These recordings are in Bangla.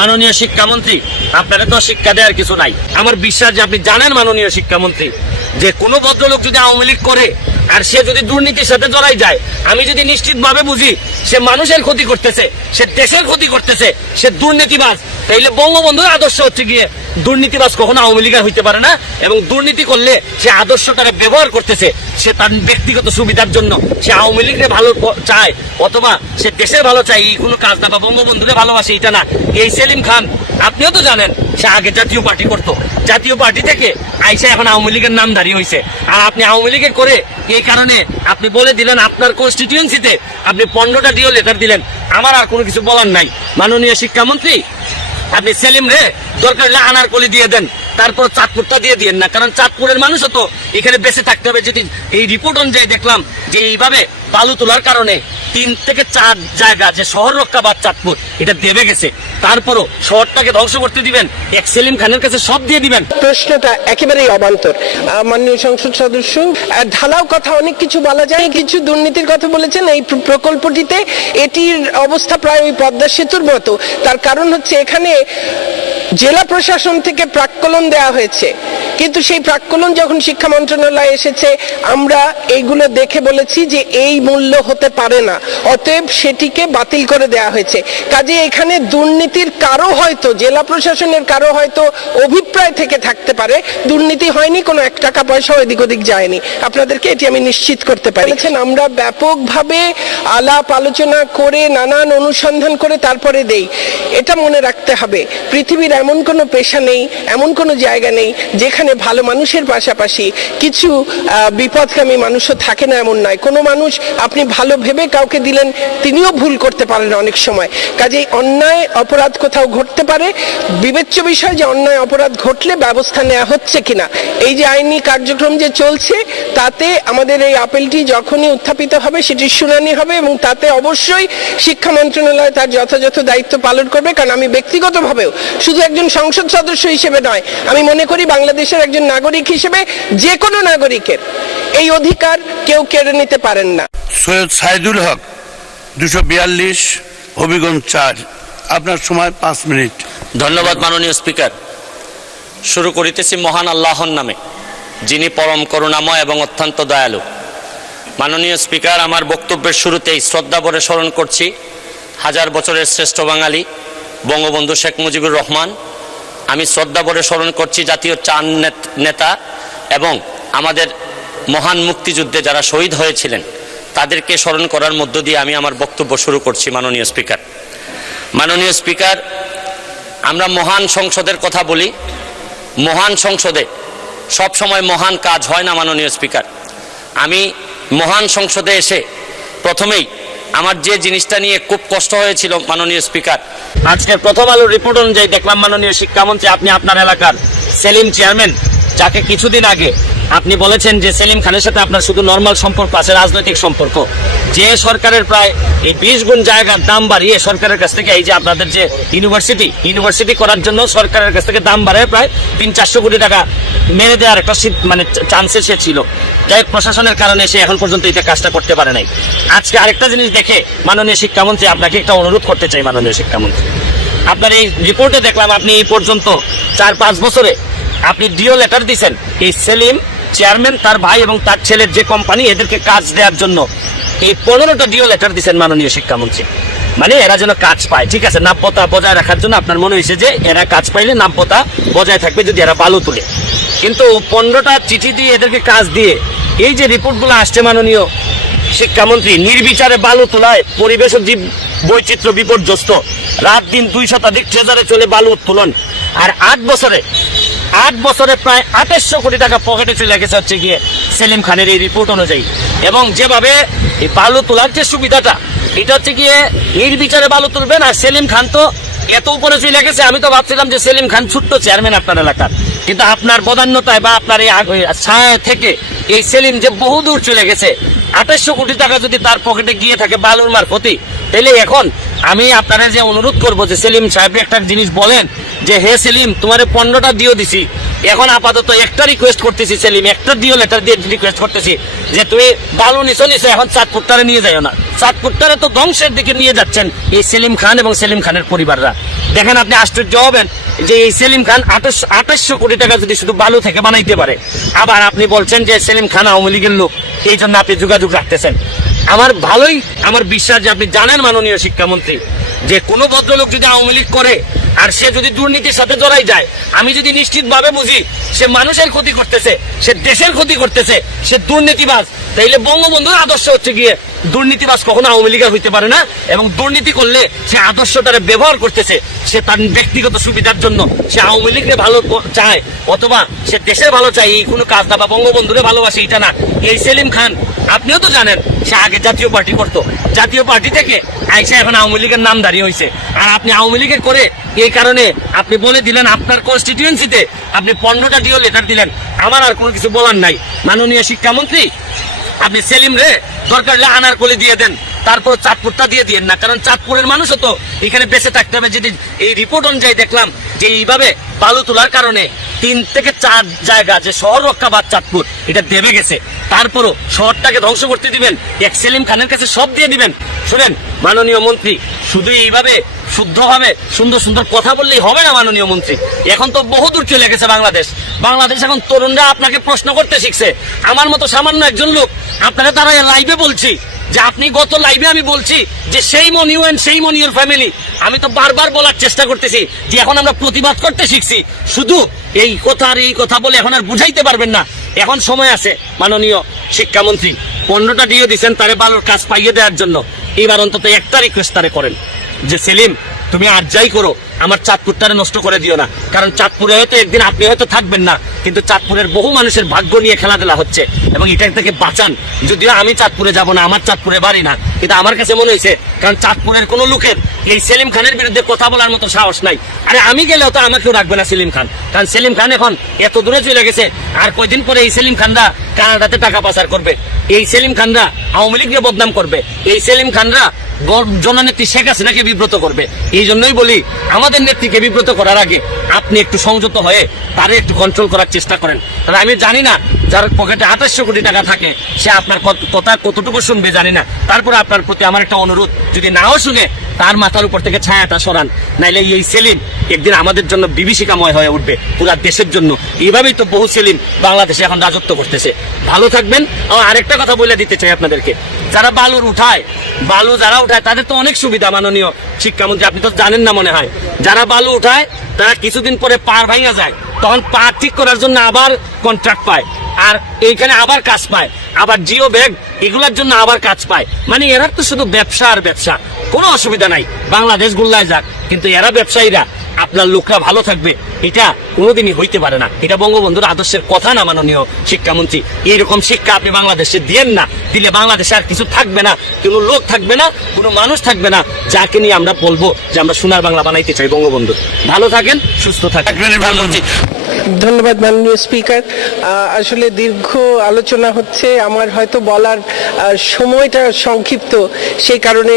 মাননীয় শিক্ষামন্ত্রী আপনারা তো শিক্ষা দেওয়ার কিছু নাই আমার বিশ্বাস যে আপনি জানেন মাননীয় শিক্ষামন্ত্রী যে কোনো ভদ্রলোক যদি আওয়ামী লীগ করে আর সে যদি দুর্নীতির সাথে জড়াই যায় আমি যদি নিশ্চিতভাবে বুঝি সে মানুষের ক্ষতি করতেছে সে দেশের ক্ষতি করতেছে সে দুর্নীতিবাজ তাইলে বঙ্গবন্ধুর আদর্শ হচ্ছে গিয়ে দুর্নীতিবাজ কখনো আওয়ামী লীগের হইতে পারে না এবং দুর্নীতি করলে সে আদর্শ তারা ব্যবহার করতেছে সে তার ব্যক্তিগত সুবিধার জন্য সে আওয়ামী লীগের ভালো চায় অথবা সে দেশের ভালো চায় এই কোনো কাজ না বা বঙ্গবন্ধুকে ভালোবাসে এটা না এই সেলিম খান আপনিও তো জানেন সে আগে জাতীয় পার্টি করতো জাতীয় পার্টি থেকে আইসা এখন আওয়ামী লীগের নাম দাঁড়িয়ে হয়েছে আর আপনি আওয়ামী লীগের করে এই কারণে আপনি বলে দিলেন আপনার কনস্টিটিউয়েন্সিতে আপনি পনেরোটা ডিও লেটার দিলেন আমার আর কোনো কিছু বলার নাই মাননীয় শিক্ষামন্ত্রী আপনি সেলিম রে দরকার হলে আনারকলি দিয়ে দেন তারপর চাঁদপুরটা দিয়ে দিয়েন না কারণ চাঁদপুরের মানুষও তো এখানে বেঁচে থাকতে হবে যদি এই রিপোর্ট অনুযায়ী দেখলাম যে এইভাবে বালু তোলার কারণে তিন থেকে চার জায়গা যে শহর রক্ষা বা চাঁদপুর এটা দেবে গেছে তারপরও শহরটাকে ধ্বংস করতে দিবেন এক সেলিম খানের কাছে সব দিয়ে দিবেন প্রশ্নটা একেবারেই অবান্তর মাননীয় সংসদ সদস্য ঢালাও কথা অনেক কিছু বলা যায় কিছু দুর্নীতির কথা বলেছেন এই প্রকল্পটিতে এটির অবস্থা প্রায় ওই পদ্মা সেতুর মতো তার কারণ হচ্ছে এখানে জেলা প্রশাসন থেকে প্রাক্কলন দেওয়া হয়েছে কিন্তু সেই প্রাক্কলন যখন শিক্ষা মন্ত্রণালয় এসেছে আমরা এইগুলো দেখে বলেছি যে এই মূল্য হতে পারে না অতএব সেটিকে বাতিল করে দেয়া হয়েছে কাজে এখানে দুর্নীতির কারো হয়তো জেলা প্রশাসনের কারো হয়তো অভিপ্রায় থেকে থাকতে পারে দুর্নীতি হয়নি কোনো এক টাকা পয়সা এদিক ওদিক যায়নি আপনাদেরকে এটি আমি নিশ্চিত করতে পারি আমরা ব্যাপকভাবে আলাপ আলোচনা করে নানান অনুসন্ধান করে তারপরে দেই এটা মনে রাখতে হবে পৃথিবীর এমন কোনো পেশা নেই এমন কোনো জায়গা নেই যেখানে ভালো মানুষের পাশাপাশি কিছু বিপদকামী মানুষও থাকে না এমন নয় কোনো মানুষ আপনি ভালো ভেবে কাউকে দিলেন তিনিও ভুল করতে পারেন অনেক সময় কাজেই অন্যায় অপরাধ কোথাও ঘটতে পারে বিবেচ্য বিষয় যে অন্যায় অপরাধ ঘটলে ব্যবস্থা নেওয়া হচ্ছে কিনা এই যে আইনি কার্যক্রম যে চলছে তাতে আমাদের এই আপেলটি যখনই উত্থাপিত হবে সেটি শুনানি হবে এবং তাতে অবশ্যই শিক্ষা মন্ত্রণালয় তার যথাযথ দায়িত্ব পালন করবে কারণ আমি ব্যক্তিগতভাবেও শুধু একজন সংসদ সদস্য হিসেবে নয় আমি মনে করি বাংলাদেশের একজন নাগরিক হিসেবে যে কোনো নাগরিকের এই অধিকার কেউ কেড়ে নিতে পারেন না সৈয়দ সাইদুল হক দুশো বিয়াল্লিশ হবিগঞ্জ চার আপনার সময় পাঁচ মিনিট ধন্যবাদ মাননীয় স্পিকার শুরু করিতেছি মহান আল্লাহর নামে যিনি পরম করুণাময় এবং অত্যন্ত দয়ালু মাননীয় স্পিকার আমার বক্তব্যের শুরুতেই শ্রদ্ধা ভরে স্মরণ করছি হাজার বছরের শ্রেষ্ঠ বাঙালি বঙ্গবন্ধু শেখ মুজিবুর রহমান আমি শ্রদ্ধা করে স্মরণ করছি জাতীয় চান নেতা এবং আমাদের মহান মুক্তিযুদ্ধে যারা শহীদ হয়েছিলেন তাদেরকে স্মরণ করার মধ্য দিয়ে আমি আমার বক্তব্য শুরু করছি মাননীয় স্পিকার মাননীয় স্পিকার আমরা মহান সংসদের কথা বলি মহান সংসদে সব সময় মহান কাজ হয় না মাননীয় স্পিকার আমি মহান সংসদে এসে প্রথমেই আমার যে জিনিসটা নিয়ে খুব কষ্ট হয়েছিল মাননীয় স্পিকার আজকের প্রথম আলোর রিপোর্ট অনুযায়ী দেখলাম মাননীয় শিক্ষামন্ত্রী আপনি আপনার এলাকার সেলিম চেয়ারম্যান যাকে কিছুদিন আগে আপনি বলেছেন যে সেলিম খানের সাথে আপনার শুধু নর্মাল সম্পর্ক আছে রাজনৈতিক সম্পর্ক যে সরকারের প্রায় এই বিশ গুণ জায়গার দাম বাড়িয়ে সরকারের কাছ থেকে এই যে আপনাদের যে ইউনিভার্সিটি ইউনিভার্সিটি করার জন্য সরকারের কাছ থেকে দাম বাড়ায় প্রায় তিন চারশো কোটি টাকা মেরে দেওয়ার একটা মানে চান্সে সে ছিল যাই প্রশাসনের কারণে সে এখন পর্যন্ত এটা কাজটা করতে পারে নাই আজকে আরেকটা জিনিস দেখে মাননীয় শিক্ষামন্ত্রী আপনাকে একটা অনুরোধ করতে চাই মাননীয় শিক্ষামন্ত্রী আপনার এই রিপোর্টে দেখলাম আপনি এই পর্যন্ত চার পাঁচ বছরে আপনি ডিও লেটার দিয়েছেন এই সেলিম চেয়ারম্যান তার ভাই এবং তার ছেলের যে কোম্পানি এদেরকে কাজ দেওয়ার জন্য এই পনেরোটা ডিও লেটার দিচ্ছেন মাননীয় শিক্ষামন্ত্রী মানে এরা যেন কাজ পায় ঠিক আছে নাব্যতা বজায় রাখার জন্য আপনার মনে হয়েছে যে এরা কাজ পাইলে নাব্যতা বজায় থাকবে যদি এরা বালু তোলে কিন্তু পনেরোটা চিঠি দিয়ে এদেরকে কাজ দিয়ে এই যে রিপোর্টগুলো আসছে মাননীয় শিক্ষামন্ত্রী নির্বিচারে বালু তোলায় পরিবেশ জীব বৈচিত্র্য বিপর্যস্ত রাত দিন দুই শতাধিক ট্রেজারে চলে বালু উত্তোলন আর আট বছরে আট বছরে প্রায় আঠাশশো কোটি টাকা পকেটে চলে গেছে হচ্ছে গিয়ে সেলিম খানের এই রিপোর্ট অনুযায়ী এবং যেভাবে এই বালু তোলার যে সুবিধাটা এটা হচ্ছে গিয়ে এর বিচারে বালু তুলবেন আর সেলিম খান তো এত উপরে চলে গেছে আমি তো ভাবছিলাম যে সেলিম খান ছোট্ট চেয়ারম্যান আপনার এলাকার কিন্তু আপনার বদান্যতায় বা আপনার এই ছায় থেকে এই সেলিম যে বহু দূর চলে গেছে আঠাশশো কোটি টাকা যদি তার পকেটে গিয়ে থাকে বালুর ক্ষতি তাহলে এখন আমি আপনারা যে অনুরোধ করব যে সেলিম সাহেব একটা জিনিস বলেন যে হে সেলিম তোমার পনেরোটা দিও দিছি এখন আপাতত একটা রিকোয়েস্ট করতেছি সেলিম একটা দিও লেটার দিয়ে রিকোয়েস্ট করতেছি যে তুমি বালু নিছো নিছো এখন চাঁদপুরটারে নিয়ে যাও না চাঁদপুরটারে তো ধ্বংসের দিকে নিয়ে যাচ্ছেন এই সেলিম খান এবং সেলিম খানের পরিবাররা দেখেন আপনি আশ্চর্য হবেন যে এই সেলিম খান আঠাশ আঠাশশো কোটি টাকা যদি শুধু বালু থেকে বানাইতে পারে আবার আপনি বলছেন যে সেলিম খান আওয়ামী লীগের লোক এই জন্য আপনি যোগাযোগ রাখতেছেন আমার ভালোই আমার বিশ্বাস যে আপনি জানেন মাননীয় শিক্ষামন্ত্রী যে কোনো ভদ্রলোক যদি আওয়ামী লীগ করে আর সে যদি দুর্নীতির সাথে জড়াই যায় আমি যদি নিশ্চিতভাবে বুঝি সে মানুষের ক্ষতি করতেছে সে দেশের ক্ষতি করতেছে সে দুর্নীতিবাজ তাইলে বঙ্গবন্ধুর আদর্শ হচ্ছে গিয়ে দুর্নীতিবাজ কখনো আওয়ামী লীগের হইতে পারে না এবং দুর্নীতি করলে সে আদর্শ তারা ব্যবহার করতেছে সে তার ব্যক্তিগত সুবিধার জন্য সে আওয়ামী লীগকে ভালো চায় অথবা সে দেশের ভালো চায় এই কোনো কাজ না বা বঙ্গবন্ধুরে ভালোবাসে এটা না এই সেলিম খান আপনিও তো জানেন সে আগে জাতীয় পার্টি করতো জাতীয় পার্টি থেকে আইসা এখন আওয়ামী লীগের নাম দাঁড়িয়ে হয়েছে আর আপনি আওয়ামী লীগের করে এই কারণে আপনি বলে দিলেন আপনার কনস্টিটিউয়েন্সিতে আপনি পণ্যটা দিয়েও লেটার দিলেন আমার আর কোনো কিছু বলার নাই মাননীয় শিক্ষামন্ত্রী আপনি সেলিম রে দরকার হলে আনারকলি দিয়ে দেন তারপর চাঁদপুরটা দিয়ে দিয়েন না কারণ চাঁদপুরের মানুষও তো এখানে বেঁচে থাকতে হবে যেদিন এই রিপোর্ট অনুযায়ী দেখলাম যে এইভাবে বালু তোলার কারণে তিন থেকে চার জায়গা যে শহর রক্ষাবাদ চাঁদপুর এটা দেবে গেছে তারপরও শহরটাকে ধ্বংস করতে দিবেন এক সেলিম খানের কাছে সব দিয়ে দিবেন শুনেন মাননীয় মন্ত্রী শুধু এইভাবে শুদ্ধভাবে সুন্দর সুন্দর কথা বললেই হবে না মাননীয় মন্ত্রী এখন তো বহুদূর চলে গেছে বাংলাদেশ বাংলাদেশ এখন তরুণরা আপনাকে প্রশ্ন করতে শিখছে আমার মতো সামান্য একজন লোক আপনাকে তারা লাইভে বলছি যে আপনি গত লাইভে আমি বলছি যে সেই মনিউ অ্যান্ড সেই মনিউর ফ্যামিলি আমি তো বারবার বলার চেষ্টা করতেছি যে এখন আমরা প্রতিবাদ করতে শিখছি শুধু এই কথা আর এই কথা বলে এখন আর বুঝাইতে পারবেন না এখন সময় আছে মাননীয় শিক্ষামন্ত্রী পনেরোটা ডিও দিচ্ছেন তারে ভালো কাজ পাইয়ে দেওয়ার জন্য এবার অন্তত একটা রিকোয়েস্ট তারে করেন যে সেলিম তুমি আর যাই করো আমার চাঁদপুরটা নষ্ট করে দিও না কারণ চাঁদপুরে হয়তো একদিন আপনি হয়তো থাকবেন না কিন্তু চাঁদপুরের বহু মানুষের ভাগ্য নিয়ে খেলাধুলা হচ্ছে এবং এটা থেকে বাঁচান যদিও আমি চাঁদপুরে যাব না আমার চাঁদপুরে বাড়ি না কিন্তু আমার কাছে মনে হয়েছে কারণ চাঁদপুরের কোনো লোকের এই সেলিম খানের বিরুদ্ধে কথা বলার মতো সাহস নাই আরে আমি গেলেও তো আমাকেও রাখবে না সেলিম খান কারণ সেলিম খান এখন এত দূরে চলে গেছে আর কয়দিন পরে এই সেলিম খানরা কানাডাতে টাকা পাচার করবে এই সেলিম খানরা আওয়ামী লীগকে বদনাম করবে এই সেলিম খানরা জননেত্রী শেখ হাসিনাকে বিব্রত করবে এই জন্যই বলি আমাদের আমাদের নেত্রীকে বিব্রত করার আগে আপনি একটু সংযত হয়ে তারে একটু কন্ট্রোল করার চেষ্টা করেন তাহলে আমি জানি না যার পকেটে আঠাশশো কোটি টাকা থাকে সে আপনার কথা কতটুকু শুনবে জানি না তারপর আপনার প্রতি আমার একটা অনুরোধ যদি নাও শুনে তার মাথার উপর থেকে ছায়াটা সরান নাইলে এই সেলিম একদিন আমাদের জন্য বিভীষিকাময় হয়ে উঠবে পুরা দেশের জন্য এইভাবেই তো বহু সেলিম বাংলাদেশে এখন রাজত্ব করতেছে ভালো থাকবেন আরেকটা কথা বলে দিতে চাই আপনাদেরকে যারা বালুর উঠায় বালু যারা উঠায় তাদের তো অনেক সুবিধা মাননীয় শিক্ষামন্ত্রী আপনি তো জানেন না মনে হয় যারা বালু উঠায় তারা কিছুদিন পরে পার ভাঙা যায় তখন পা ঠিক করার জন্য আবার কন্ট্রাক্ট পায় আর এইখানে আবার কাজ পায় আবার জিও ব্যাগ এগুলার জন্য আবার কাজ পায় মানে এরা তো শুধু ব্যবসা আর ব্যবসা কোনো অসুবিধা নাই বাংলাদেশ গুল্লায় যাক কিন্তু এরা ব্যবসায়ীরা আপনার লোকরা ভালো থাকবে এটা কোনোদিনই হইতে পারে না এটা বঙ্গবন্ধুর আদর্শের কথা না মাননীয় শিক্ষামন্ত্রী এইরকম শিক্ষা আপনি বাংলাদেশে দিয়েন না দিলে বাংলাদেশে আর কিছু থাকবে না কোনো লোক থাকবে না কোনো মানুষ থাকবে না যাকে নিয়ে আমরা বলবো যে আমরা সোনার বাংলা বানাইতে চাই বঙ্গবন্ধু ভালো থাকেন সুস্থ থাকেন ধন্যবাদ মাননীয় স্পিকার আসলে দীর্ঘ আলোচনা হচ্ছে আমার হয়তো বলার সময়টা সংক্ষিপ্ত সেই কারণে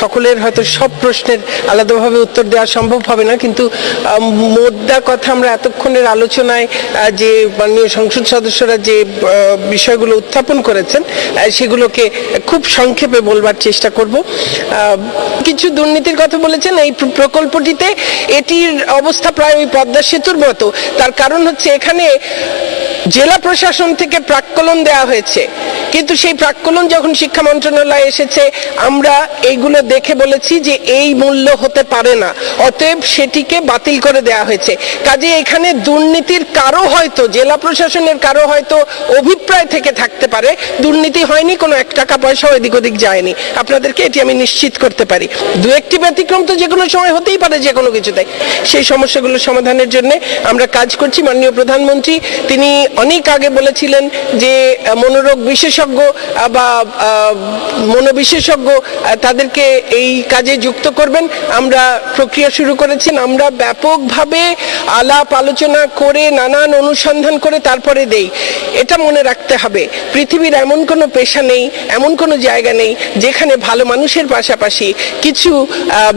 সকলের হয়তো সব প্রশ্নের আলাদাভাবে সঠিকভাবে উত্তর দেওয়া সম্ভব হবে না কিন্তু মোদ্দা কথা আমরা এতক্ষণের আলোচনায় যে মাননীয় সংসদ সদস্যরা যে বিষয়গুলো উত্থাপন করেছেন সেগুলোকে খুব সংক্ষেপে বলবার চেষ্টা করব কিছু দুর্নীতির কথা বলেছেন এই প্রকল্পটিতে এটির অবস্থা প্রায় ওই পদ্মা সেতুর মতো তার কারণ হচ্ছে এখানে জেলা প্রশাসন থেকে প্রাক্কলন দেওয়া হয়েছে কিন্তু সেই প্রাক্কলন যখন শিক্ষা মন্ত্রণালয় এসেছে আমরা এইগুলো দেখে বলেছি যে এই মূল্য হতে পারে না অতএব সেটিকে বাতিল করে দেয়া হয়েছে কাজে এখানে দুর্নীতির কারো হয়তো জেলা প্রশাসনের কারো হয়তো অভিপ্রায় থেকে থাকতে পারে দুর্নীতি হয়নি কোনো এক টাকা পয়সাও এদিক ওদিক যায়নি আপনাদেরকে এটি আমি নিশ্চিত করতে পারি দু একটি ব্যতিক্রম তো যে কোনো সময় হতেই পারে যে কোনো কিছুতে সেই সমস্যাগুলো সমাধানের জন্য আমরা কাজ করছি মাননীয় প্রধানমন্ত্রী তিনি অনেক আগে বলেছিলেন যে মনোরোগ বিশেষ বিশেষজ্ঞ বা মনোবিশেষজ্ঞ তাদেরকে এই কাজে যুক্ত করবেন আমরা প্রক্রিয়া শুরু করেছেন আমরা ব্যাপকভাবে আলাপ আলোচনা করে নানান অনুসন্ধান করে তারপরে দেই এটা মনে রাখতে হবে পৃথিবীর এমন কোনো পেশা নেই এমন কোনো জায়গা নেই যেখানে ভালো মানুষের পাশাপাশি কিছু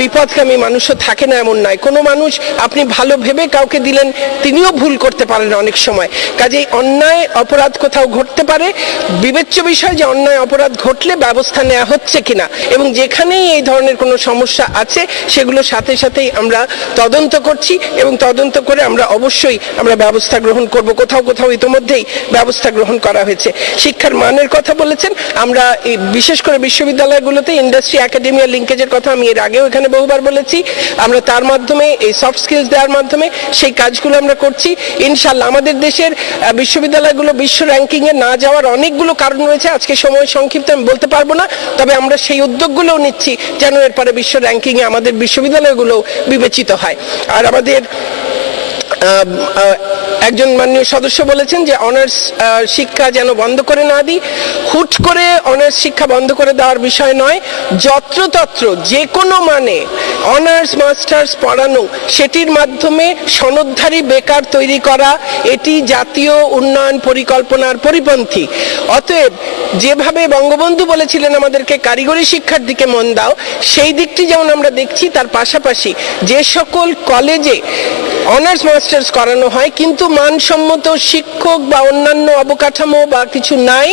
বিপদকামী মানুষও থাকে না এমন নয় কোনো মানুষ আপনি ভালো ভেবে কাউকে দিলেন তিনিও ভুল করতে পারেন অনেক সময় কাজেই অন্যায় অপরাধ কোথাও ঘটতে পারে বিবেক উচ্চ বিষয় যে অন্যায় অপরাধ ঘটলে ব্যবস্থা নেওয়া হচ্ছে কিনা এবং যেখানেই এই ধরনের কোনো সমস্যা আছে সেগুলো সাথে সাথেই আমরা তদন্ত করছি এবং তদন্ত করে আমরা অবশ্যই আমরা ব্যবস্থা গ্রহণ করব কোথাও কোথাও ইতোমধ্যেই ব্যবস্থা গ্রহণ করা হয়েছে শিক্ষার মানের কথা বলেছেন আমরা এই বিশেষ করে বিশ্ববিদ্যালয়গুলোতে ইন্ডাস্ট্রি একাডেমিয়া লিঙ্কেজের কথা আমি এর আগেও এখানে বহুবার বলেছি আমরা তার মাধ্যমে এই সফট স্কিলস দেওয়ার মাধ্যমে সেই কাজগুলো আমরা করছি ইনশাল্লাহ আমাদের দেশের বিশ্ববিদ্যালয়গুলো বিশ্ব র্যাঙ্কিংয়ে না যাওয়ার অনেকগুলো কারণ উদ্যোগ আজকে সময় সংক্ষিপ্ত আমি বলতে পারবো না তবে আমরা সেই উদ্যোগগুলোও নিচ্ছি যেন এরপরে বিশ্ব র্যাঙ্কিংয়ে আমাদের বিশ্ববিদ্যালয়গুলো বিবেচিত হয় আর আমাদের একজন মাননীয় সদস্য বলেছেন যে অনার্স শিক্ষা যেন বন্ধ করে না দিই হুট করে অনার্স শিক্ষা বন্ধ করে দেওয়ার বিষয় নয় যত্রতত্র যে কোনো মানে অনার্স মাস্টার্স পড়ানো সেটির মাধ্যমে সনদধারী বেকার তৈরি করা এটি জাতীয় উন্নয়ন পরিকল্পনার পরিপন্থী অতএব যেভাবে বঙ্গবন্ধু বলেছিলেন আমাদেরকে কারিগরি শিক্ষার দিকে মন দাও সেই দিকটি যেমন আমরা দেখছি তার পাশাপাশি যে সকল কলেজে অনার্স মাস্টার্স করানো হয় কিন্তু মানসম্মত শিক্ষক বা অন্যান্য অবকাঠামো বা কিছু নাই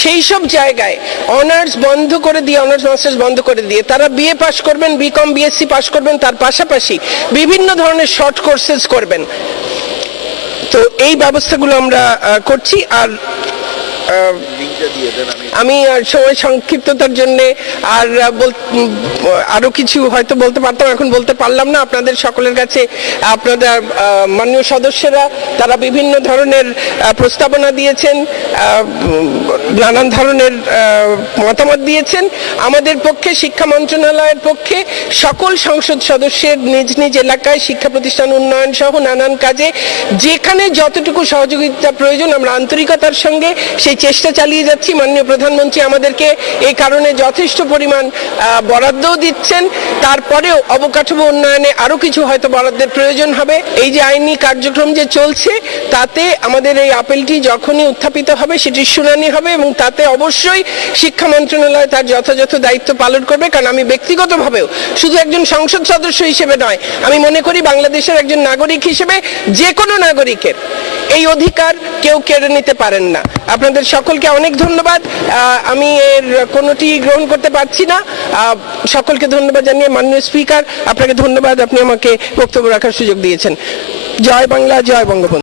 সেই সব জায়গায় অনার্স বন্ধ করে দিয়ে অনার্স মাস্টার্স বন্ধ করে দিয়ে তারা বিএ পাশ করবেন বিকম বিএসসি পাশ করবেন তার পাশাপাশি বিভিন্ন ধরনের শর্ট কোর্সেস করবেন তো এই ব্যবস্থাগুলো আমরা করছি আর আমি আর সময় সংক্ষিপ্ততার জন্য আর আরও কিছু হয়তো বলতে পারতাম এখন বলতে পারলাম না আপনাদের সকলের কাছে আপনাদের মাননীয় সদস্যরা তারা বিভিন্ন ধরনের প্রস্তাবনা দিয়েছেন নানান ধরনের মতামত দিয়েছেন আমাদের পক্ষে শিক্ষা মন্ত্রণালয়ের পক্ষে সকল সংসদ সদস্যের নিজ নিজ এলাকায় শিক্ষা প্রতিষ্ঠান উন্নয়ন সহ নানান কাজে যেখানে যতটুকু সহযোগিতা প্রয়োজন আমরা আন্তরিকতার সঙ্গে সেই চেষ্টা চালিয়ে যাচ্ছি পাচ্ছি মাননীয় প্রধানমন্ত্রী আমাদেরকে এই কারণে যথেষ্ট পরিমাণ বরাদ্দও দিচ্ছেন তারপরেও অবকাঠামো উন্নয়নে আরও কিছু হয়তো বরাদ্দের প্রয়োজন হবে এই যে আইনি কার্যক্রম যে চলছে তাতে আমাদের এই আপেলটি যখনই উত্থাপিত হবে সেটি শুনানি হবে এবং তাতে অবশ্যই শিক্ষা মন্ত্রণালয় তার যথাযথ দায়িত্ব পালন করবে কারণ আমি ব্যক্তিগতভাবেও শুধু একজন সংসদ সদস্য হিসেবে নয় আমি মনে করি বাংলাদেশের একজন নাগরিক হিসেবে যে কোনো নাগরিকের এই অধিকার কেউ কেড়ে নিতে পারেন না আপনাদের সকলকে অনেক ধন্যবাদ ধন্যবাদ আমি এর কোনোটি গ্রহণ করতে পারছি না সকলকে ধন্যবাদ জানিয়ে মাননীয় স্পিকার আপনাকে ধন্যবাদ আপনি আমাকে বক্তব্য রাখার সুযোগ দিয়েছেন জয় বাংলা জয় বঙ্গবন্ধু